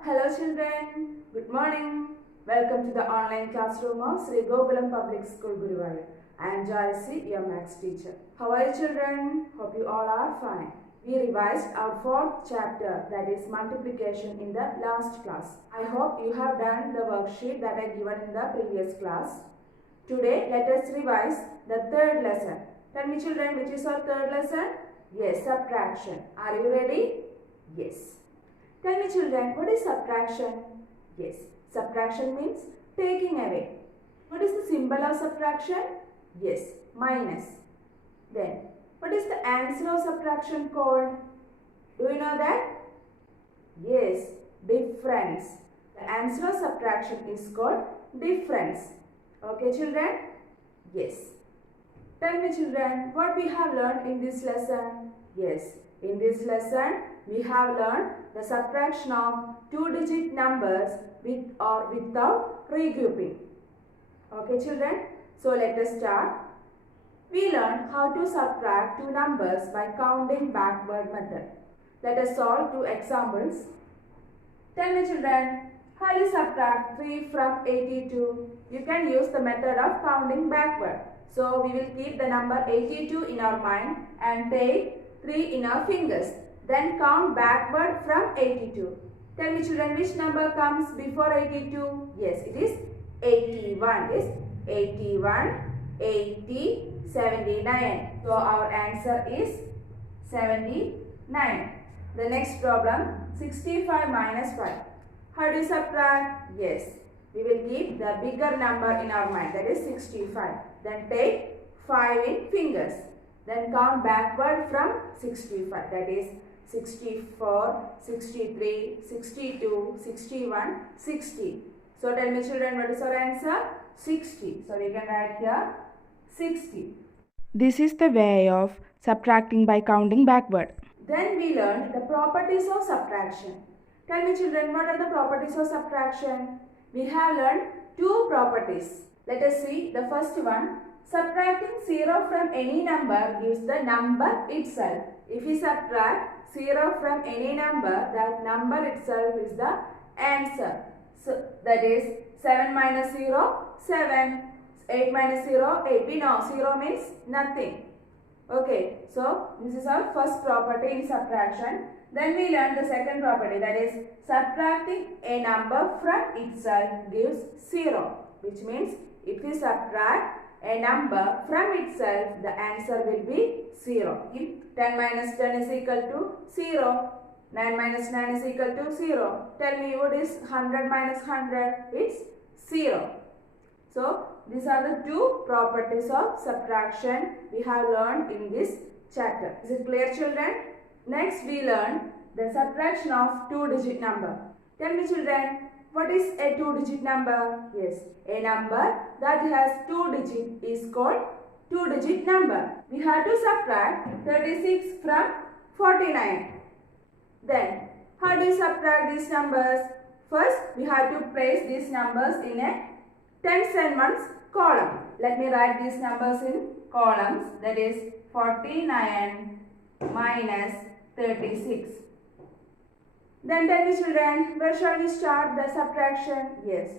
Hello children, good morning. Welcome to the online classroom of Sri Gokulam Public School, Guruvayur. I am Joyce, your maths teacher. How are you children? Hope you all are fine. We revised our fourth chapter, that is multiplication, in the last class. I hope you have done the worksheet that I given in the previous class. Today let us revise the third lesson. Tell me children, which is our third lesson? Yes, subtraction. Are you ready? Yes. Tell me children, what is subtraction? Yes, subtraction means taking away. What is the symbol of subtraction? Yes, minus. Then, what is the answer of subtraction called? Do you know that? Yes, difference. The answer of subtraction is called difference. Okay children? Yes. Tell me children, what we have learned in this lesson? Yes, in this lesson we have learned the subtraction of two-digit numbers with or without regrouping. Okay children, so let us start. We learned how to subtract two numbers by counting backward method. Let us solve two examples. Tell me children, how do you subtract 3 from 82? You can use the method of counting backward. So we will keep the number 82 in our mind and take 3 in our fingers. Then count backward from 82. Tell me children, which number comes before 82? Yes, it is 81. Yes, 81, 80, 79. So our answer is 79. The next problem, 65 minus 5. How do you subtract? Yes, we will keep the bigger number in our mind, that is 65. Then take 5 in fingers. Then count backward from 65, that is 64, 63, 62, 61, 60. So tell me children, what is our answer? 60. So we can write here 60. This is the way of subtracting by counting backward. Then we learned the properties of subtraction. Tell me children, what are the properties of subtraction? We have learned two properties. Let us see the first one. Subtracting 0 from any number gives the number itself. If we subtract 0 from any number, that number itself is the answer. So that is 7 minus 0, 7. 8 minus 0, 8. We know 0 means nothing. Okay, so this is our first property in subtraction. Then we learn the second property, that is subtracting a number from itself gives 0, which means if we subtract a number from itself, the answer will be 0. If 10 minus 10 is equal to 0, 9 minus 9 is equal to 0. Tell me what is 100 minus 100? It's 0. So these are the two properties of subtraction we have learned in this chapter. Is it clear children? Next we learn the subtraction of two-digit number. Tell me children, what is a two-digit number? Yes, a number that has two digits is called two-digit number. We have to subtract 36 from 49. Then, how do you subtract these numbers? First, we have to place these numbers in a tens and ones column. Let me write these numbers in columns. That is 49 minus 36. Then tell me children, where shall we start the subtraction? Yes,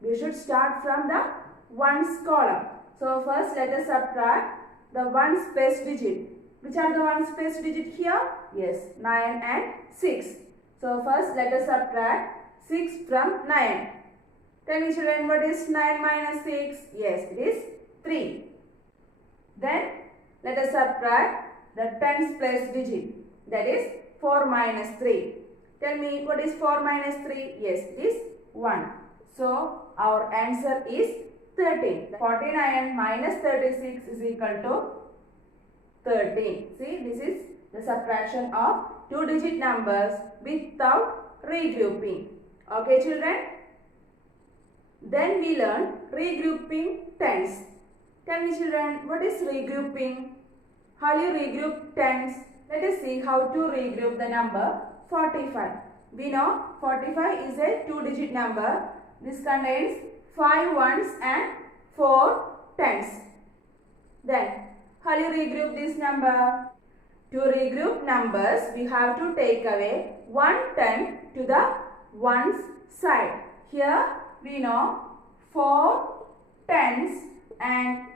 we should start from the ones column. So first let us subtract the ones place digit. Which are the ones place digit here? Yes, 9 and 6. So first let us subtract 6 from 9. Tell me children, what is 9 minus 6? Yes, it is 3. Then let us subtract the tens place digit, that is 4 minus 3. Tell me, what is 4 minus 3? Yes, it is 1. So our answer is 13. 49 minus 36 is equal to 13. See, this is the subtraction of two-digit numbers without regrouping. Okay children? Then we learn regrouping tens. Tell me children, what is regrouping? How do you regroup tens? Let us see how to regroup the number 45. We know 45 is a two-digit number. This contains 5 ones and 4 tens. Then, how do you regroup this number? To regroup numbers, we have to take away one 10 to the ones side. Here we know 4 tens and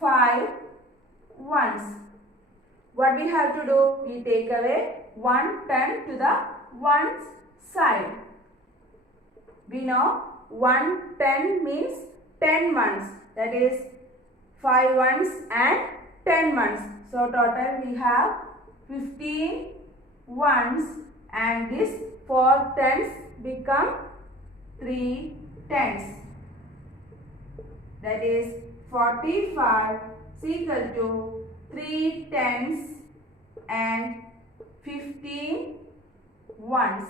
5 ones. What we have to do? We take away 1 10 to the ones side. We know 1 10 means 10 ones. That is 5 ones and 10 ones. So total we have 15 ones, and this 4 tens become 3 tens. That is 45 is equal to 3 tens and 15 ones.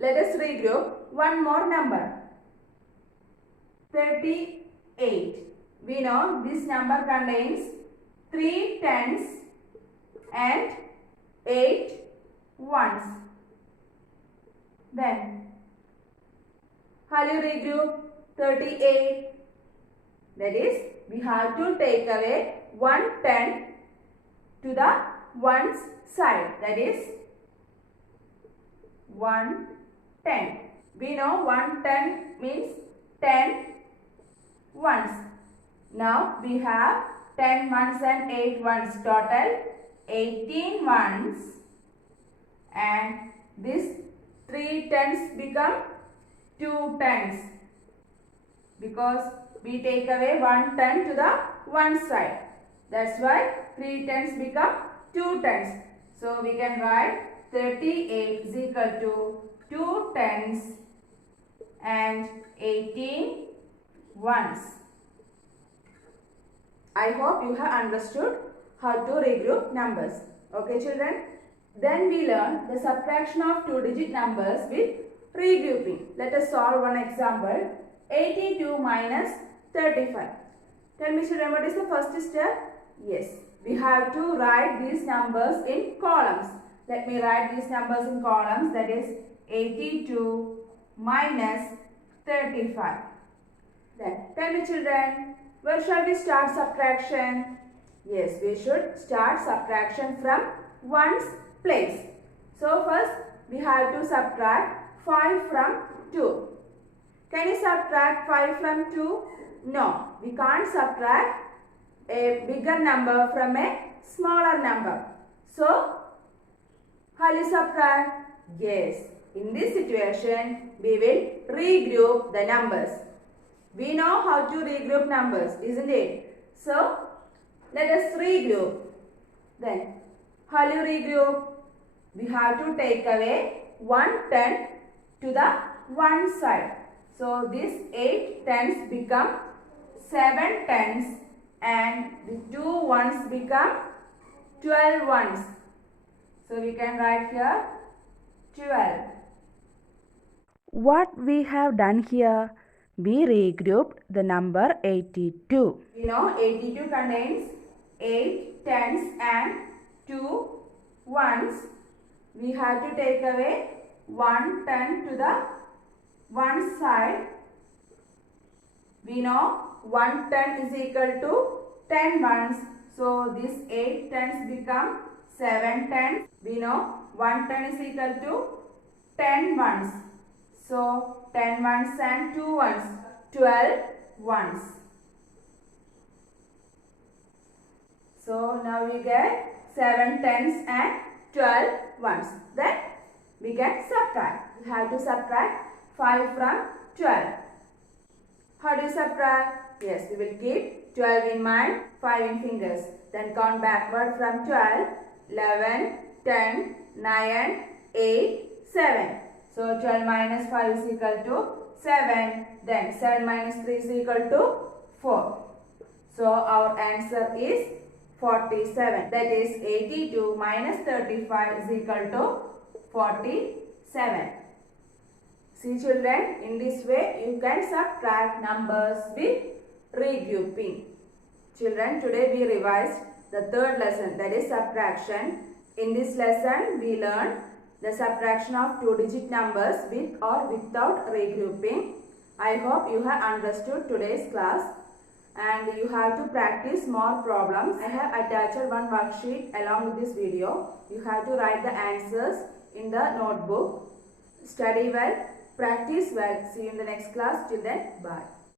Let us regroup one more number. 38. We know this number contains 3 tens and 8 ones. Then, how do you regroup 38? That is, we have to take away 1 10 to the ones side. That is 1 10. We know 1 10 means 10 ones. Now we have 10 ones and 8 ones, total 18 ones, and this 3 tens become 2 tens because we take away 1 10 to the one side. That's why 3 tens become 2 tens. So we can write 38 is equal to 2 tens and 18 ones. I hope you have understood how to regroup numbers. Okay children? Then we learn the subtraction of 2-digit numbers with regrouping. Let us solve one example. 82 minus 35. Tell me children, what is the first step? Yes, we have to write these numbers in columns. Let me write these numbers in columns. That is 82 minus 35. Then tell me children, where shall we start subtraction? Yes, we should start subtraction from ones place. So first we have to subtract 5 from 2. Can you subtract 5 from 2? No, we can't subtract a bigger number from a smaller number. So, how do you subtract? Yes, in this situation, we will regroup the numbers. We know how to regroup numbers, isn't it? So, let us regroup. Then, how do you regroup? We have to take away 1 10 to the one side. So, these 8 tens become 7 tens and the 2 ones become 12 ones. So, we can write here 12. What we have done here, we regrouped the number 82. You know 82 contains 8 tens and 2 ones. We have to take away 1 10 to the one side. We know 1 10 is equal to 10 ones. So this 8 tens become 7 tens. We know 1 10 is equal to 10 ones. So 10 ones and 2 ones, 12 ones. So now we get 7 tens and 12 ones. Then we can subtract. We have to subtract 5 from 12. How do you subtract? Yes, we will keep 12 in mind, 5 in fingers. Then count backward from 12, 11, 10, 9, 8, 7. So 12 minus 5 is equal to 7. Then 7 minus 3 is equal to 4. So our answer is 47. That is 82 minus 35 is equal to 47. See children, in this way you can subtract numbers with regrouping. Children, today we revised the third lesson, that is subtraction. In this lesson we learned the subtraction of 2-digit numbers with or without regrouping. I hope you have understood today's class and you have to practice more problems. I have attached one worksheet along with this video. You have to write the answers in the notebook. study well, practice well. See you in the next class. Till then, bye.